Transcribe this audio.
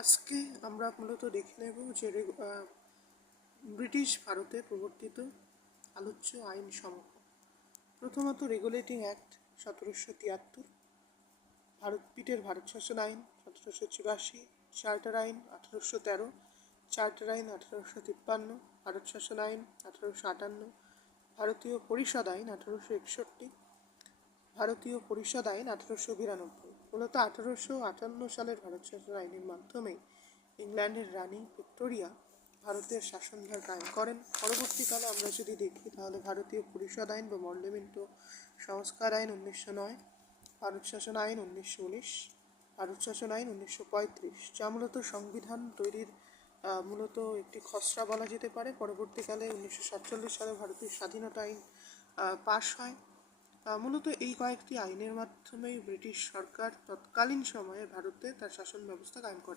আজকে আমরা মূলত দেখে নেব যে ব্রিটিশ ভারতে প্রবর্তিত আলোচ্য আইন সমূহ। প্রথমত রেগুলেটিং অ্যাক্ট 1773, ভারতপীঠের ভারত শাসন আইন 1784, চার্টার আইন 1813, চার্টার আইন 1853, ভারত শাসন আইন 1858, ভারতীয় পরিষদ আইন 1861, ভারতীয় পরিষদ আইন 1892। মূলত 1858 সালের ভারত শাসন আইনের মাধ্যমে ইংল্যান্ডের রানী ভিক্টোরিয়া ভারতের শাসনভার কায়েম করেন। পরবর্তীকালে আমরা যদি দেখি তাহলে ভারতীয় পরিষদ আইন বা মর্লেমেন্টো সংস্কার আইন 1909, ভারত শাসন আইন 1919, ভারত শাসন আইন 1935, যা মূলত সংবিধান তৈরির মূলত একটি খসড়া বলা যেতে পারে। পরবর্তীকালে 1947 সালে ভারতীয় স্বাধীনতা আইন পাশ হয়। মূলত এই কয়েকটি আইনের মাধ্যমেই ব্রিটিশ সরকার তৎকালীন সময়ে ভারতে তার শাসন ব্যবস্থা কায়েম করে।